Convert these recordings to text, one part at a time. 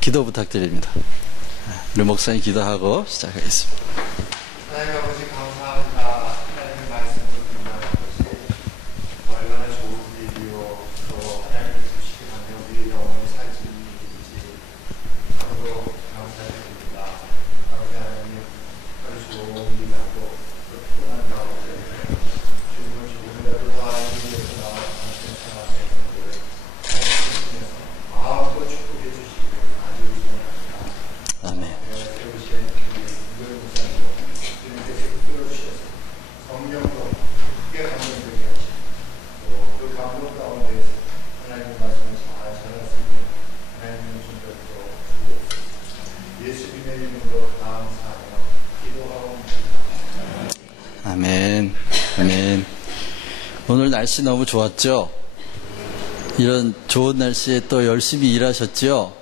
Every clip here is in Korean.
기도 부탁드립니다. 우리 목사님 기도하고 시작하겠습니다. 하나님 아버지 감사합니다. 하나님의 말씀을 듣는다는 것이 얼마나 좋은 일이요 또 하나님의 주시기 하며 우리 영혼이 살 수 있는 일인지 참으로 감사드립니다. 아버지 하나님 아주 좋은 일하고 또 피곤한 가운데 주님을 조금이라도 더 알기 위해서 나와 당신 사랑의 성도를 하나님께서 마음껏 축복해 주시길 아주 기원합니다. 아멘. 성경도 크게 감동되게 하시고 또 그 감동 가운데서 하나님의 말씀을 잘 전했습니다. 하나님의 준비도 주옵소서. 예수님의 이름으로 감사하며 기도하옵니다. 아멘. 아멘. 오늘 날씨 너무 좋았죠? 이런 좋은 날씨에 또 열심히 일하셨죠?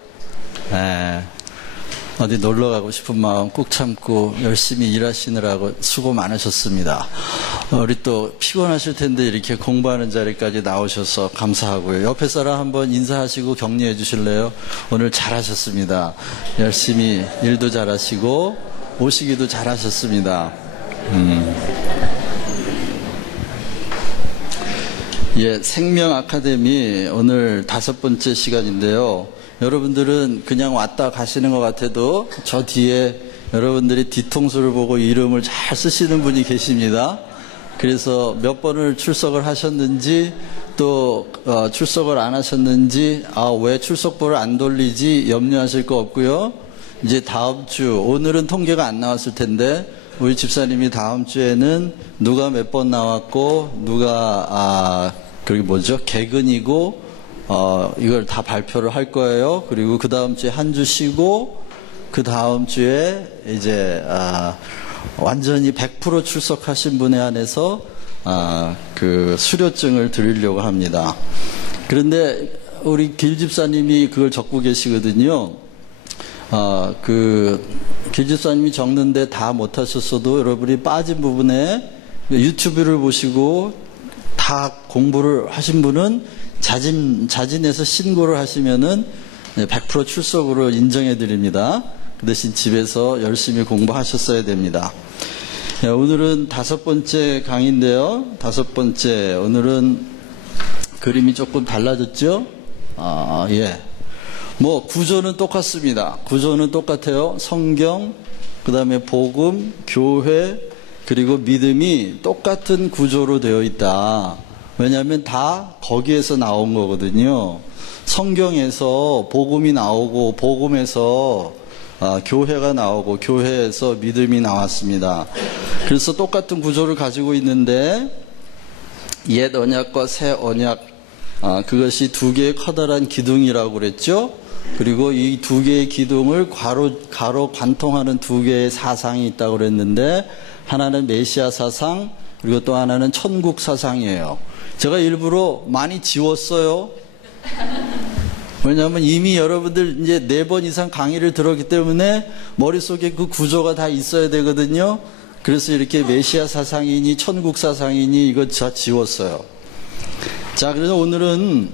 네. 어디 놀러 가고 싶은 마음 꾹 참고 열심히 일하시느라고 수고 많으셨습니다. 우리 또 피곤하실 텐데 이렇게 공부하는 자리까지 나오셔서 감사하고요. 옆에 사람 한번 인사하시고 격려해 주실래요? 오늘 잘하셨습니다. 열심히 일도 잘하시고 오시기도 잘하셨습니다. 예, 생명 아카데미 오늘 5번째 시간인데요. 여러분들은 그냥 왔다 가시는 것 같아도 저 뒤에 여러분들이 뒤통수를 보고 이름을 잘 쓰시는 분이 계십니다. 그래서 몇 번을 출석을 하셨는지 또 출석을 안 하셨는지 왜 출석부를 안 돌리지 염려하실 거 없고요. 이제 다음 주 오늘은 통계가 안 나왔을 텐데 우리 집사님이 다음 주에는 누가 몇 번 나왔고 누가 그게 뭐죠? 개근이고 이걸 다 발표를 할 거예요. 그리고 그 다음 주에 한 주 쉬고 그 다음 주에 이제 완전히 100% 출석하신 분에 한해서 그 수료증을 드리려고 합니다. 그런데 우리 길 집사님이 그걸 적고 계시거든요. 그 길 집사님이 적는데 다 못하셨어도 여러분이 빠진 부분에 유튜브를 보시고 다 공부를 하신 분은 자진해서 신고를 하시면은 100% 출석으로 인정해 드립니다. 그 대신 집에서 열심히 공부하셨어야 됩니다. 오늘은 5번째 강의인데요. 5번째, 오늘은 그림이 조금 달라졌죠? 예. 뭐, 구조는 똑같습니다. 구조는 똑같아요. 성경, 그 다음에 복음, 교회, 그리고 믿음이 똑같은 구조로 되어 있다. 왜냐하면 다 거기에서 나온 거거든요. 성경에서 복음이 나오고 복음에서 교회가 나오고 교회에서 믿음이 나왔습니다. 그래서 똑같은 구조를 가지고 있는데 옛 언약과 새 언약 그것이 두 개의 커다란 기둥이라고 그랬죠. 그리고 이 두 개의 기둥을 가로 관통하는 두 개의 사상이 있다고 그랬는데 하나는 메시아 사상 그리고 또 하나는 천국 사상이에요. 제가 일부러 많이 지웠어요. 왜냐하면 이미 여러분들 이제 4번 이상 강의를 들었기 때문에 머릿속에 그 구조가 다 있어야 되거든요. 그래서 이렇게 메시아 사상이니 천국 사상이니 이거 다 지웠어요. 자, 그래서 오늘은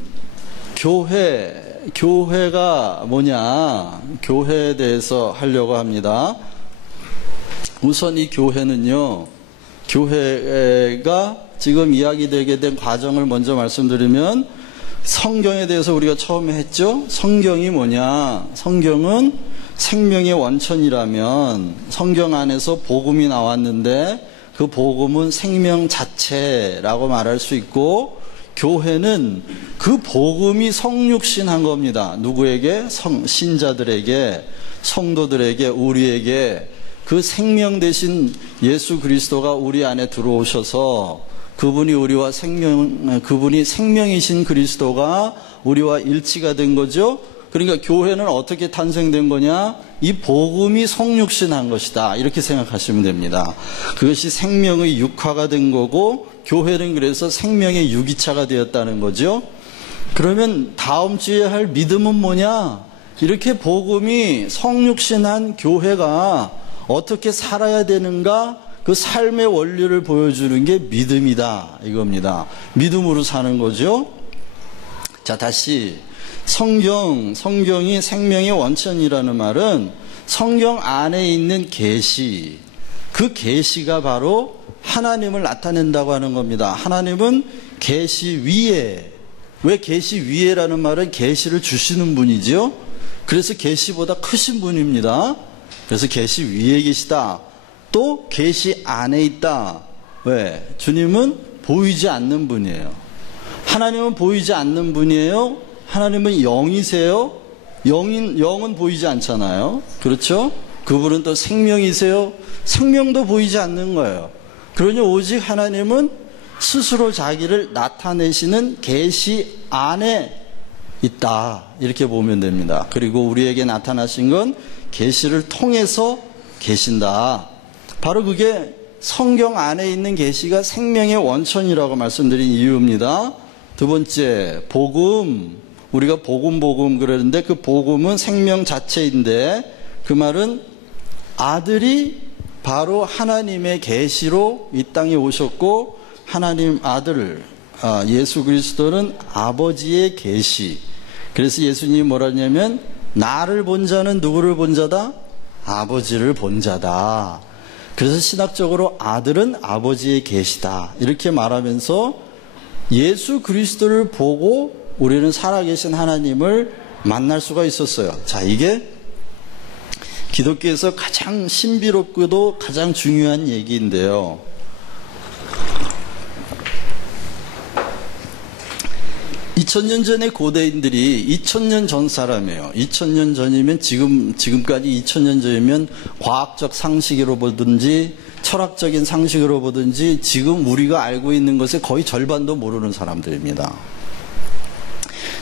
교회가 뭐냐, 교회에 대해서 하려고 합니다. 우선 이 교회는요, 교회가 지금 이야기되게 된 과정을 먼저 말씀드리면 성경에 대해서 우리가 처음에 했죠. 성경이 뭐냐, 성경은 생명의 원천이라면 성경 안에서 복음이 나왔는데 그 복음은 생명 자체라고 말할 수 있고 교회는 그 복음이 성육신한 겁니다. 누구에게? 신자들에게, 성도들에게, 우리에게 그 생명 대신 예수 그리스도가 우리 안에 들어오셔서 그분이 그분이 생명이신 그리스도가 우리와 일치가 된 거죠. 그러니까 교회는 어떻게 탄생된 거냐? 이 복음이 성육신한 것이다. 이렇게 생각하시면 됩니다. 그것이 생명의 육화가 된 거고 교회는 그래서 생명의 유기차가 되었다는 거죠. 그러면 다음 주에 할 믿음은 뭐냐? 이렇게 복음이 성육신한 교회가 어떻게 살아야 되는가? 그 삶의 원리를 보여주는 게 믿음이다. 이겁니다. 믿음으로 사는 거죠. 자, 다시 성경이 생명의 원천이라는 말은 성경 안에 있는 계시, 그 계시가 바로 하나님을 나타낸다고 하는 겁니다. 하나님은 계시 위에, 왜 계시 위에라는 말은 계시를 주시는 분이지요. 그래서 계시보다 크신 분입니다. 그래서 계시 위에 계시다. 또 계시 안에 있다. 왜? 주님은 보이지 않는 분이에요. 하나님은 보이지 않는 분이에요. 하나님은 영이세요. 영은 보이지 않잖아요. 그렇죠? 그분은 또 생명이세요. 생명도 보이지 않는 거예요. 그러니 오직 하나님은 스스로 자기를 나타내시는 계시 안에 있다. 이렇게 보면 됩니다. 그리고 우리에게 나타나신 건 계시를 통해서 계신다. 바로 그게 성경 안에 있는 계시가 생명의 원천이라고 말씀드린 이유입니다. 두 번째, 복음. 우리가 복음 그러는데 그 복음은 생명 자체인데 그 말은 아들이 바로 하나님의 계시로 이 땅에 오셨고 하나님 아들 예수 그리스도는 아버지의 계시. 그래서 예수님이 뭐라 하냐면 나를 본 자는 누구를 본 자다? 아버지를 본 자다. 그래서 신학적으로 아들은 아버지의 계시다. 이렇게 말하면서 예수 그리스도를 보고 우리는 살아계신 하나님을 만날 수가 있었어요. 자, 이게 기독교에서 가장 신비롭고도 가장 중요한 얘기인데요. 2000년 전의 고대인들이 2000년 전 사람이에요. 2000년 전이면 지금까지 2000년 전이면 과학적 상식으로 보든지 철학적인 상식으로 보든지 지금 우리가 알고 있는 것의 거의 절반도 모르는 사람들입니다.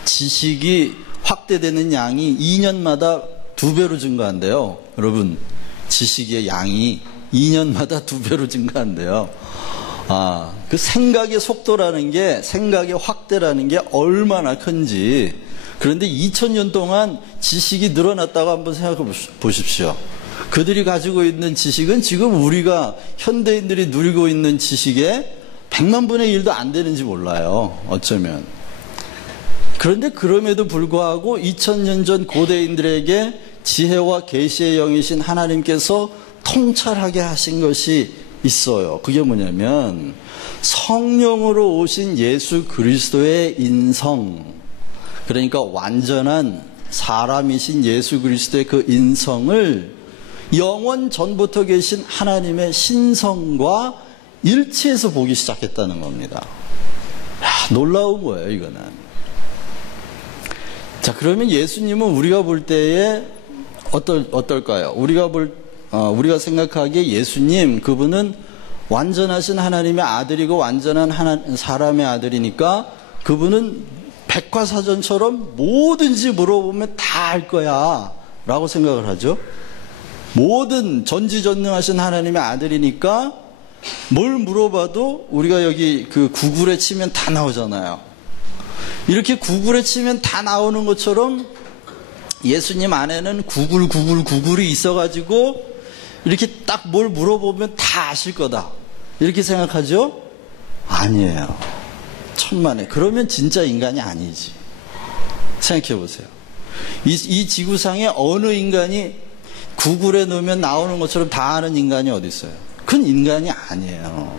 지식이 확대되는 양이 2년마다 2배로 증가한대요. 여러분, 지식의 양이 2년마다 2배로 증가한대요. 그 생각의 속도라는 게, 생각의 확대라는 게 얼마나 큰지. 그런데 2000년 동안 지식이 늘어났다고 한번 생각해 보십시오. 그들이 가지고 있는 지식은 지금 우리가 현대인들이 누리고 있는 지식의 100만 분의 1도 안 되는지 몰라요. 어쩌면. 그런데 그럼에도 불구하고 2000년 전 고대인들에게 지혜와 계시의 영이신 하나님께서 통찰하게 하신 것이 있어요. 그게 뭐냐면 성령으로 오신 예수 그리스도의 인성, 그러니까 완전한 사람이신 예수 그리스도의 그 인성을 영원 전부터 계신 하나님의 신성과 일치해서 보기 시작했다는 겁니다. 놀라운 거예요, 이거는. 자, 그러면 예수님은 우리가 볼 때에 어떨까요? 우리가 생각하기에 예수님, 그분은 완전하신 하나님의 아들이고 완전한 사람의 아들이니까 그분은 백과사전처럼 뭐든지 물어보면 다 알 거야 라고 생각을 하죠. 모든 전지전능하신 하나님의 아들이니까 뭘 물어봐도 우리가 여기 그 구글에 치면 다 나오잖아요. 이렇게 구글에 치면 다 나오는 것처럼 예수님 안에는 구글이 있어가지고 이렇게 딱 뭘 물어보면 다 아실 거다. 이렇게 생각하죠? 아니에요. 천만에. 그러면 진짜 인간이 아니지. 생각해 보세요. 이 지구상에 어느 인간이 구글에 넣으면 나오는 것처럼 다 아는 인간이 어디 있어요? 그건 인간이 아니에요.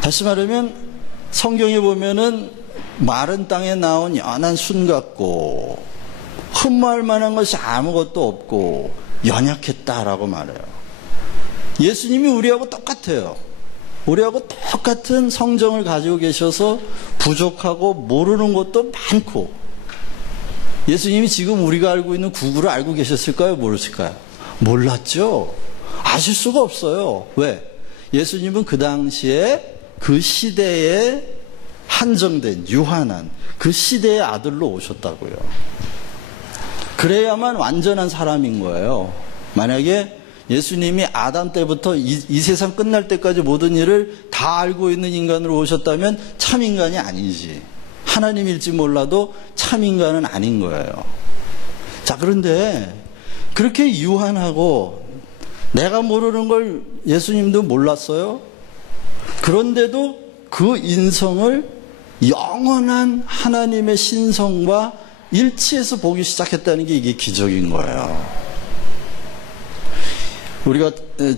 다시 말하면 성경에 보면은 마른 땅에 나온 연한 순 같고 흠모할 만한 것이 아무것도 없고 연약했다라고 말해요. 예수님이 우리하고 똑같아요. 우리하고 똑같은 성정을 가지고 계셔서 부족하고 모르는 것도 많고. 예수님이 지금 우리가 알고 있는 구글을 알고 계셨을까요? 모르실까요? 몰랐죠. 아실 수가 없어요. 왜? 예수님은 그 당시에 그 시대에 한정된 유한한 그 시대의 아들로 오셨다고요. 그래야만 완전한 사람인 거예요. 만약에 예수님이 아담 때부터 이 세상 끝날 때까지 모든 일을 다 알고 있는 인간으로 오셨다면 참 인간이 아니지. 하나님일지 몰라도 참 인간은 아닌 거예요. 자, 그런데 그렇게 유한하고 내가 모르는 걸 예수님도 몰랐어요. 그런데도 그 인성을 영원한 하나님의 신성과 일치해서 보기 시작했다는 게 이게 기적인 거예요.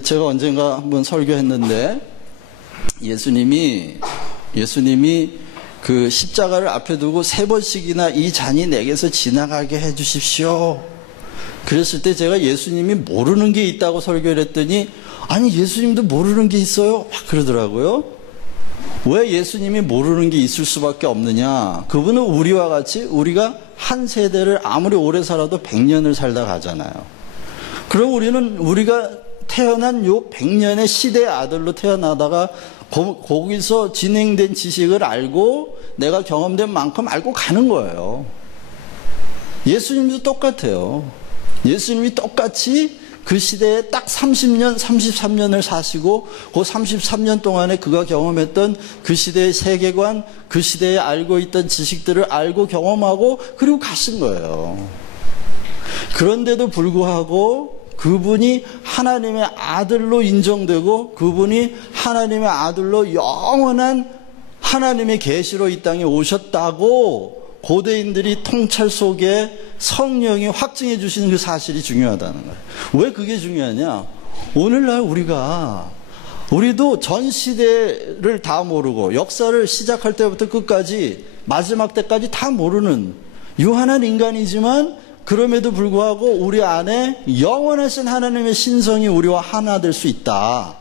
제가 언젠가 한번 설교했는데 예수님이 그 십자가를 앞에 두고 3번씩이나 이 잔이 내게서 지나가게 해 주십시오. 그랬을 때 제가 예수님이 모르는 게 있다고 설교를 했더니 아니 예수님도 모르는 게 있어요? 막 그러더라고요. 왜 예수님이 모르는 게 있을 수밖에 없느냐? 그분은 우리와 같이 우리가 한 세대를 아무리 오래 살아도 100년을 살다 가잖아요. 그럼 우리가 태어난 요 100년의 시대의 아들로 태어나다가 거기서 진행된 지식을 알고 내가 경험된 만큼 알고 가는 거예요. 예수님도 똑같아요. 예수님이 똑같이 그 시대에 딱 30년, 33년을 사시고 그 33년 동안에 그가 경험했던 그 시대의 세계관, 그 시대에 알고 있던 지식들을 알고 경험하고 그리고 가신 거예요. 그런데도 불구하고 그분이 하나님의 아들로 인정되고 그분이 하나님의 아들로 영원한 하나님의 계시로 이 땅에 오셨다고 고대인들이 통찰 속에 성령이 확증해 주시는 그 사실이 중요하다는 거예요. 왜 그게 중요하냐? 오늘날 우리도 전 시대를 다 모르고 역사를 시작할 때부터 끝까지 마지막 때까지 다 모르는 유한한 인간이지만 그럼에도 불구하고 우리 안에 영원하신 하나님의 신성이 우리와 하나 될 수 있다.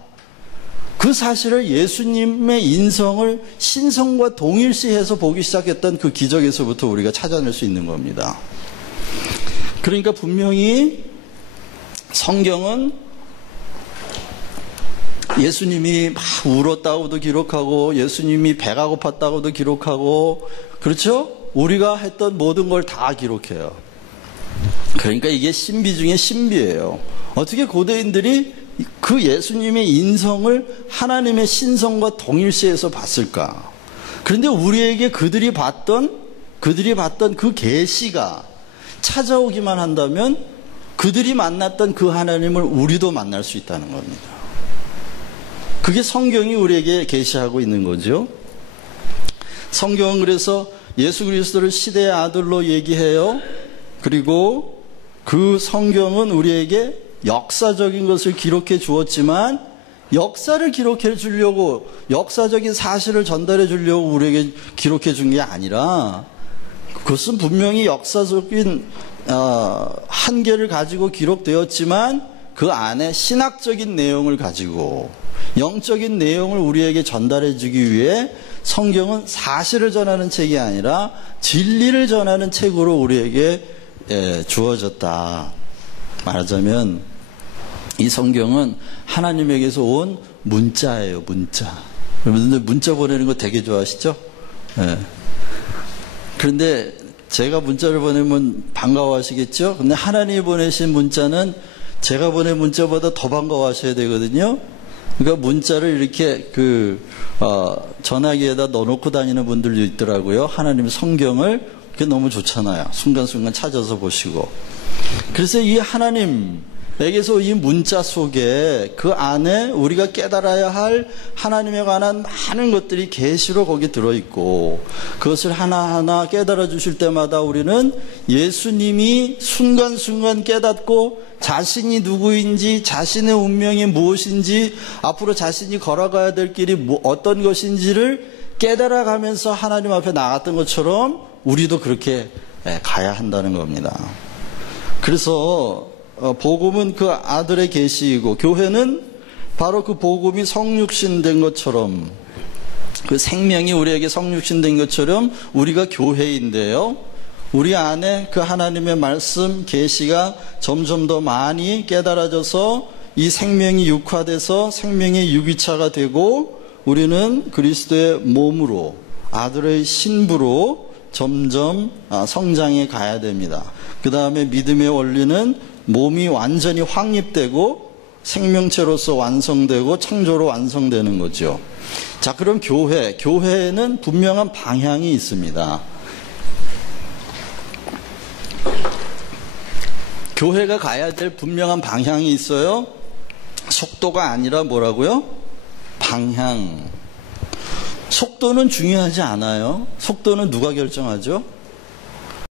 그 사실을 예수님의 인성을 신성과 동일시해서 보기 시작했던 그 기적에서부터 우리가 찾아낼 수 있는 겁니다. 그러니까 분명히 성경은 예수님이 막 울었다고도 기록하고 예수님이 배가 고팠다고도 기록하고 그렇죠? 우리가 했던 모든 걸 다 기록해요. 그러니까 이게 신비 중에 신비예요. 어떻게 고대인들이 그 예수님의 인성을 하나님의 신성과 동일시해서 봤을까? 그런데 우리에게 그들이 봤던 그 계시가 찾아오기만 한다면 그들이 만났던 그 하나님을 우리도 만날 수 있다는 겁니다. 그게 성경이 우리에게 계시하고 있는 거죠. 성경은 그래서 예수 그리스도를 시대의 아들로 얘기해요. 그리고 그 성경은 우리에게 역사적인 것을 기록해 주었지만 역사를 기록해 주려고 역사적인 사실을 전달해 주려고 우리에게 기록해 준 게 아니라 그것은 분명히 역사적인 한계를 가지고 기록되었지만 그 안에 신학적인 내용을 가지고 영적인 내용을 우리에게 전달해 주기 위해 성경은 사실을 전하는 책이 아니라 진리를 전하는 책으로 우리에게 주어졌다. 말하자면 이 성경은 하나님에게서 온 문자예요. 문자. 여러분들 문자 보내는 거 되게 좋아하시죠? 네. 그런데 제가 문자를 보내면 반가워하시겠죠? 근데 하나님이 보내신 문자는 제가 보낸 문자보다 더 반가워하셔야 되거든요. 그러니까 문자를 이렇게 전화기에다 넣어놓고 다니는 분들도 있더라고요. 하나님의 성경을. 그게 너무 좋잖아요. 순간순간 찾아서 보시고. 그래서 이 하나님에게서 이 문자 속에 그 안에 우리가 깨달아야 할 하나님에 관한 많은 것들이 계시로 거기 들어있고 그것을 하나하나 깨달아 주실 때마다 우리는 예수님이 순간순간 깨닫고 자신이 누구인지 자신의 운명이 무엇인지 앞으로 자신이 걸어가야 될 길이 어떤 것인지를 깨달아가면서 하나님 앞에 나갔던 것처럼 우리도 그렇게 가야 한다는 겁니다. 그래서 복음은 그 아들의 계시이고 교회는 바로 그 복음이 성육신 된 것처럼 그 생명이 우리에게 성육신 된 것처럼 우리가 교회인데요. 우리 안에 그 하나님의 말씀 계시가 점점 더 많이 깨달아져서 이 생명이 육화돼서 생명의 유기차가 되고 우리는 그리스도의 몸으로 아들의 신부로 점점 성장해 가야 됩니다. 그 다음에 믿음의 원리는 몸이 완전히 확립되고 생명체로서 완성되고 창조로 완성되는 거죠. 자, 그럼 교회에는 분명한 방향이 있습니다. 교회가 가야 될 분명한 방향이 있어요. 속도가 아니라 뭐라고요? 방향. 속도는 중요하지 않아요. 속도는 누가 결정하죠?